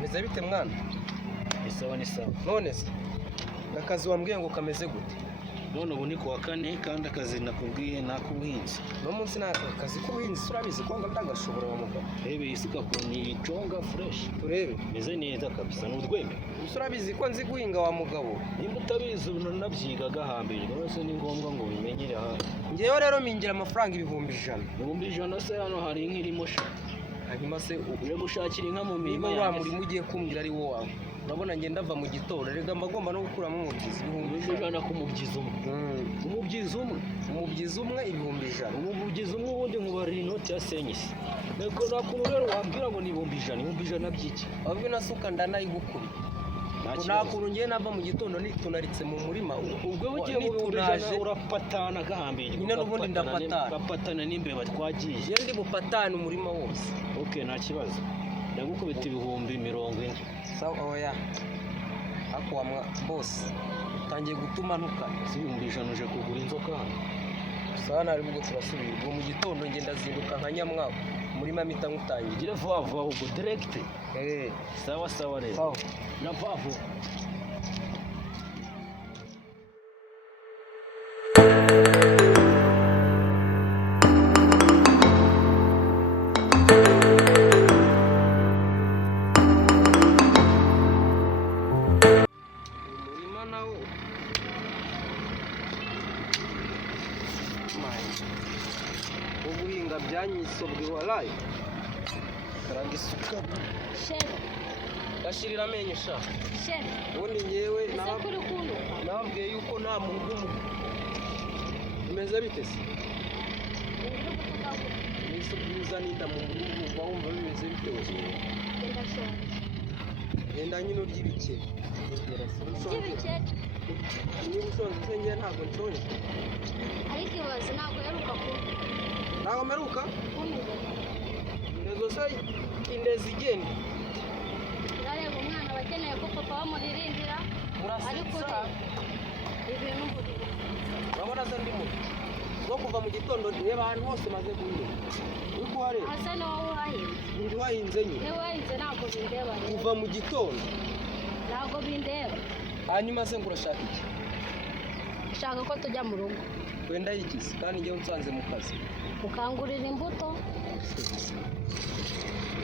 Meze bite mwana? Ni sawa. None se akazi wambwiye ngo kameze gute? None ubu ni kuwa kane kandi akazi nakubwiye nakubuhinzi. No munsi na akazi k'ubuhinzi urabizi ko ndagashobora wa mugabo. Rebe isuka ko ni conga fresh. Turebe. Meze neza kabisa n'urweme. Urabizi ko nzi guhinga wa mugabo. Nimba utabizi nabyigaga hambere rwose ni ngombwa ngo bimenyere aha. Ngewe rero mingira amafaranga 1,100. 1,100 se hano hari nk'irimo sha. Hanyuma se uje gushakira inka mu mirima wa murimo ugiye kumbwira ari wo wawe. Urabona ngenda ava mu gitondo rega mbagomba no gukuramo umubyizi 1,100 ku mubyizi umwe. Umubyizi umwe 1,100. Umubyizi umwe ubundi nkubarira inoti ya senyisi. Niko nakuru rero wambwira ngo ni 1,100 byiki. Ahubwo nasuka ndanayigukuri. Nakuru ngiye nava mu gitondo nitunaritse mu murima. Ubwo bugiye mu 1,100 urapatana gahambye. Nyine n'ubundi ndapatana. Bapatana n'imbeba twagiye. Je ndi bupatana umurima wose. Okay nta kibazo. Ndagukubita 40,000. Sawa oya. Akwamwa boss. Tangiye gutuma ntuka. Si 1,100 uje kugura inzoka hano. Sana ari bwo turasubira. Ubwo mu gitondo ngenda zinduka nka nyamwaka. Murima mita ngutangiye. Gira vuba vuba ubwo direct. Sawa rero. Sawa. Na vuba. Ubuhinga byanyisobwe walayi karagisuka sheri gashirira amenyo sha sheri ubundi nyewe nababwiye nababwiye yuko nta muntu bimeze bite se niso byiza ninda mu muntu wumva bimeze bite wose genda nyine uryibike niba ushonje se ngiye ntabwo nshonje ariko ibaze ntabwo yaruka ntabwo meruka indezo se indezi igenda urareba umwana bakeneye ko papa bamuririmbira ariko ibintu urabona se ndi muto no kuva mu gitondo reba ahantu hose maze guhinga uri kuhareba asa n'uwo wahinze ndi wahinze nyine niba wahinze ntabwo bindeba kuva mu gitondo ntabwo bindeba hanyuma se ngo urashaka iki ushaka ko tujya mu rugo wenda yigize kandi njyewe unsanze mu kazi ukangurira imbuto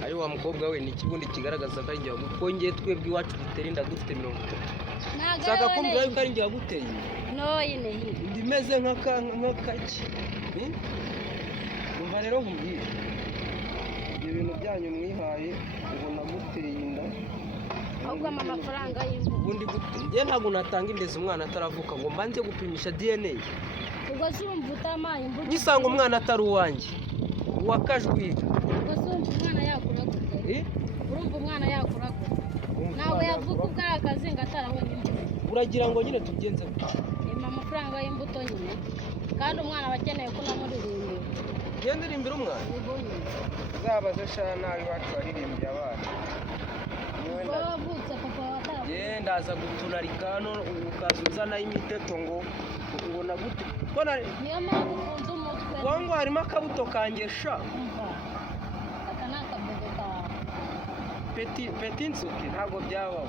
ari wa mukobwa we ni ikibundi kigaragaza ko ari njye kuko ngiye twebwe iwacu dutera inda dufite 30 ushaka kumbwira yuko ari njye waguteye noyine ndimeze nk'akaki umva rero nkubwire ibyo bintu byanyu mwihaye ngo naguteye inda ahubwo amafaranga y'imbuto njye ntabwo natanga indezi umwana ataravuka ngo mbanze gupimisha DNA ubwo zumva utamaye imbuto gisanga umwana atari uwanjye uwakajwira ubwo zumva umwana yakura gute urumva umwana yakura gute ntabwo yavuga ubwo ari akazi ngo atarabona imbuto uragira ngo nyine tugenze ema amafaranga y'imbuto nyine kandi umwana aba akeneye ko namuririmbira genda urimbira umwana uzabaze sha nabi iwacu waririmbye abana wavutse papa watara ndaza gutunarika hano ukaza uzana imiteto ngo nagute niyo mpamvu ufunze umutwe ngo harimo akabuto kanjye sha aka ni akabuto kawe peti nsuki ntabwo byabaho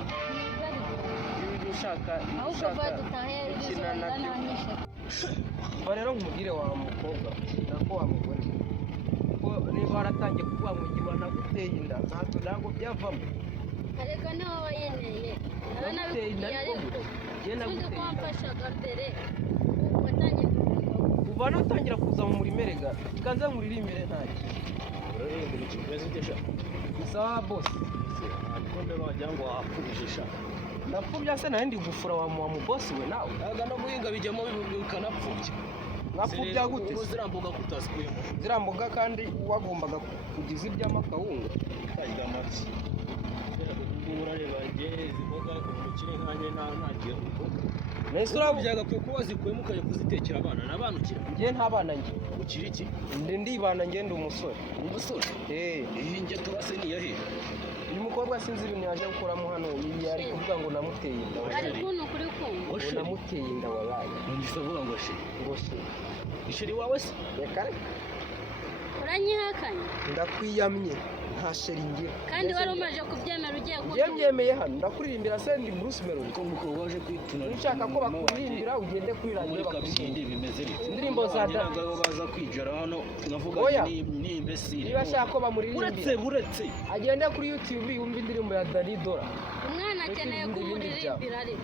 ibyo ushaka gukina nabyo uba rero nkubwire wa mukobwa nako wa mugore kuko niba waratangiye kuvuga ngo ngiye naguteye inda ntabwo byavamo ariko niho wayeneye naguteye inda ariko uzi ko wamfashaga mbere kuva natangira kuza mu murima erega ikaze nkuririmbire ntacyo uraririmba ikimeze utesha sawa boss ariko mbere wagira ngo wapfubisha ndapfubya se nawe ndi gufura wa mu boss we nawe aga no guhinga bijyamo bikanapfubya napfubya gute ziramboga kutasukuyemo ziramboga kandi wagombaga kugiza ibyama kawunga kajya amaki urareba zimboga umukire nkanye ntagiye uko nese urabyaga kuko wazikuyemo ukajya kuzitekera abana nabanukira ngiye ntabana nge ukiri iki ndibana ngende umusore nge turase niyahe uyu mukobwa sinzi ibintu yaje gukuramo hano yari kuvuga ngo namuteye inda ariko nukuri kumva ngo namuteye inda wallahi ngise avuga ngo she ishiri wawe se reka uranyihakanye ndakwiyamye nta sheri ngira kandi wari umaze kubyemera ugiye byemeye hano ndakuririmbira sendi Bruce Melody ko muko waje kwituna nshaka ko bakuririmbira ugende kuri radio bakabindi bimeze bite indirimbo za dada baza kwijara hano ngavuga ni imbesire niba shaka ko bamuririmbira uretse agende kuri YouTube yumva indirimbo ya Dani Dora umwana akeneye ko umuririmbira ari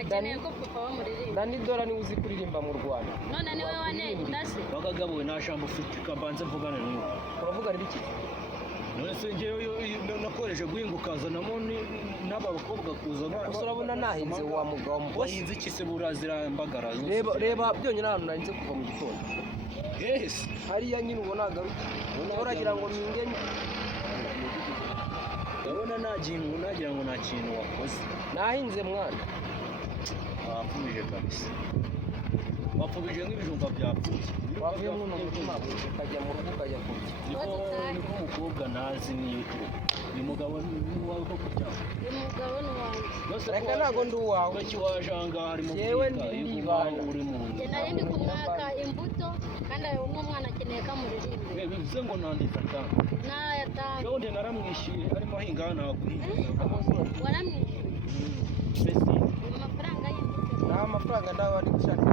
akeneye ko papa bamuririmbira Dani Dora ni uzi kuririmba mu Rwanda none niwe waneye ndase bagagabuwe na jambo ufite kabanze mvugana niwe uravuga biki none se ngewe nakoresha guhingukazanamo n'abakobwa kuza urabona nahinze wa mugabo wahinze iki se burazira mbagara reba byonyine ahantu nahinze kuva mu gitondo yes hariya nyine ubona agaruka uragira ngo minge ndabona nagira ngo nta kintu wakoze nahinze mwana wapfubije kabisa wapfubije nk'ibijumba byapfuye wavuye mu mutima ukajya mu rugo ukajya kurya niko umukobwa nazi niyo uyu mugabo ni wawe ko kuryama uyu mugabo ni wanjye reka ntabwo ndi uwawe ureke waje aha ngaha harimo yewe ndibana uri mu nzu nari ndi kumwaka imbuto kandi umwana akeneye ko amuririmbira bivuze ngo nanditse atanga n'ayatanga ubundi naramwishyuye arimo ahinga hano hakurya waramwishyuye mbese amafaranga y'imbuto nta mafaranga nawe ari gushaka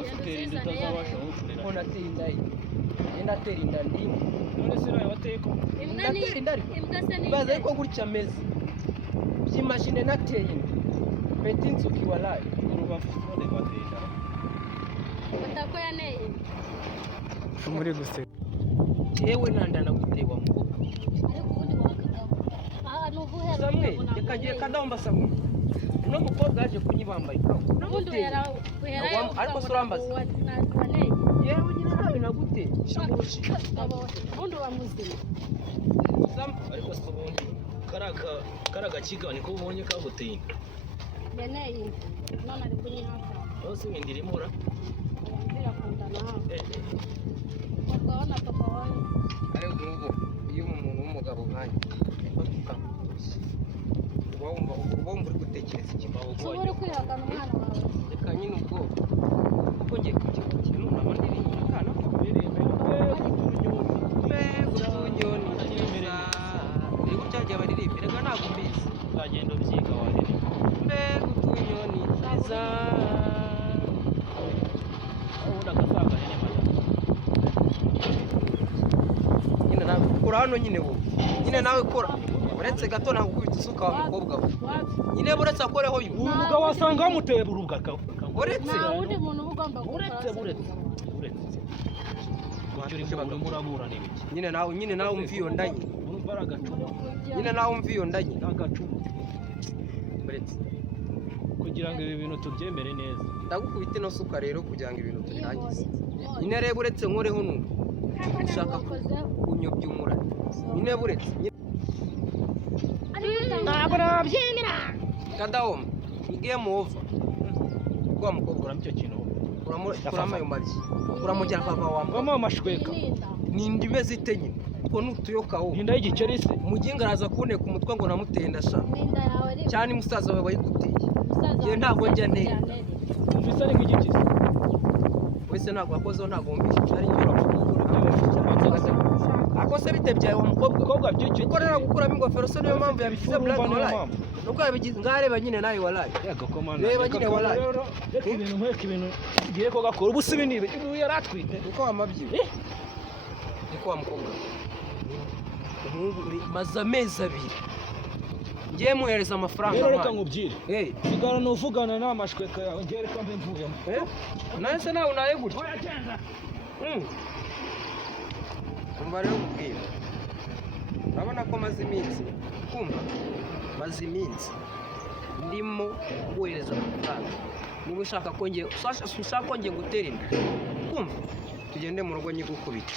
ufite inda utazabasha gukorera ko natera inda natera inda ndimo none se nawe wateye ko natera inda imbwa se ni baze ko gutya ameze by'imashine nateye inda beti nzuki walayi urubavu none bateye inda utako yaneye muri guseka yewe ntandana gutewa mukobwa ariko ubundi wakagabo aha ni uguhera samwe yakagiye kadahomba samwe no mukobwa yaje kunyibambaye ubundi uhera ariko se urambaza waneye yewe nyine nawe naguteye shamurushi ubundi wamuzima ariko se ubundi karaga kigani ko ubonye kaguteye inda yaneye none ari kunyihaka hose windi rimura arambira kunda nawe papa na papa wawe ariko ngubu iyo umuntu w'umugabo nkanjye uba wumva uri gutekereza ikibaho uba uri kwihagana umwana wawe reka nyine ubwo kuko ngiye kujya gukina unama ndirimba akana ko biremera utunyoni twiza rero cyagiye baririmbira reka ntabwo mbizi uzagenda ubyiga waririmbira mbega utunyoni twiza ubundi akasaga nyine nawe kora hano nyine wowe nyine nawe kora uretse gato ntabwo ukubita isuka wa mukobwa we nyine buretse akoreho uyu umugabo wasanga wamuteye urubwa uretse nta wundi muntu uba ugomba nyine nawe umva iyo ndanye nyine nawe umva iyo ndanye uretse kugira ngo ibi bintu tubyemere neza ndagukubita ino suka rero kugira ngo ibintu tubirangize nyine reba uretse nkoreho n'ubu ushaka kunyobya umurari nyine buretse ntabwo nabyemera kadahoma ni game over kwa mukobwa kuramo icyo kintu kuramo ayo mabyi kuramujya papa wambaye mama amashweka ni indime zite nyine ko nutuyokaho inda y'igikeri se umuginga araza kuneka umutwe ngo namuteye ndashaka n'inda yawe ari cyane musaza wawe wayiguteye musaza ntabwo njya ntera mbese ari nk'igikisi wese ntabwo wakozeho ntabwo wumvise ari nyura akose bitebyaye wa mukobwa by'icyo uko rero gukuramo ingofero se niyo mpamvu yabigize black walayi nuko yabigize ngareba nyine nawe walayi reba nyine walayi reka ibintu ngiye ko gakora ubu sibi nibe yaratwite uko wamabyiwe niko wa mukobwa maze amezi abiri ngiye muhereza amafaranga rero reka nkubwire sigara nuvugana n'amashweka yawe ngiye reka mbe mvuyemo nawe se nawe unaye gutya umva rero nkubwire urabona ko maze iminsi kumva maze iminsi ndimo kuguhereza amafaranga niba ushaka ko ngiye gutera inda kumva tugende mu rugo nyigukubita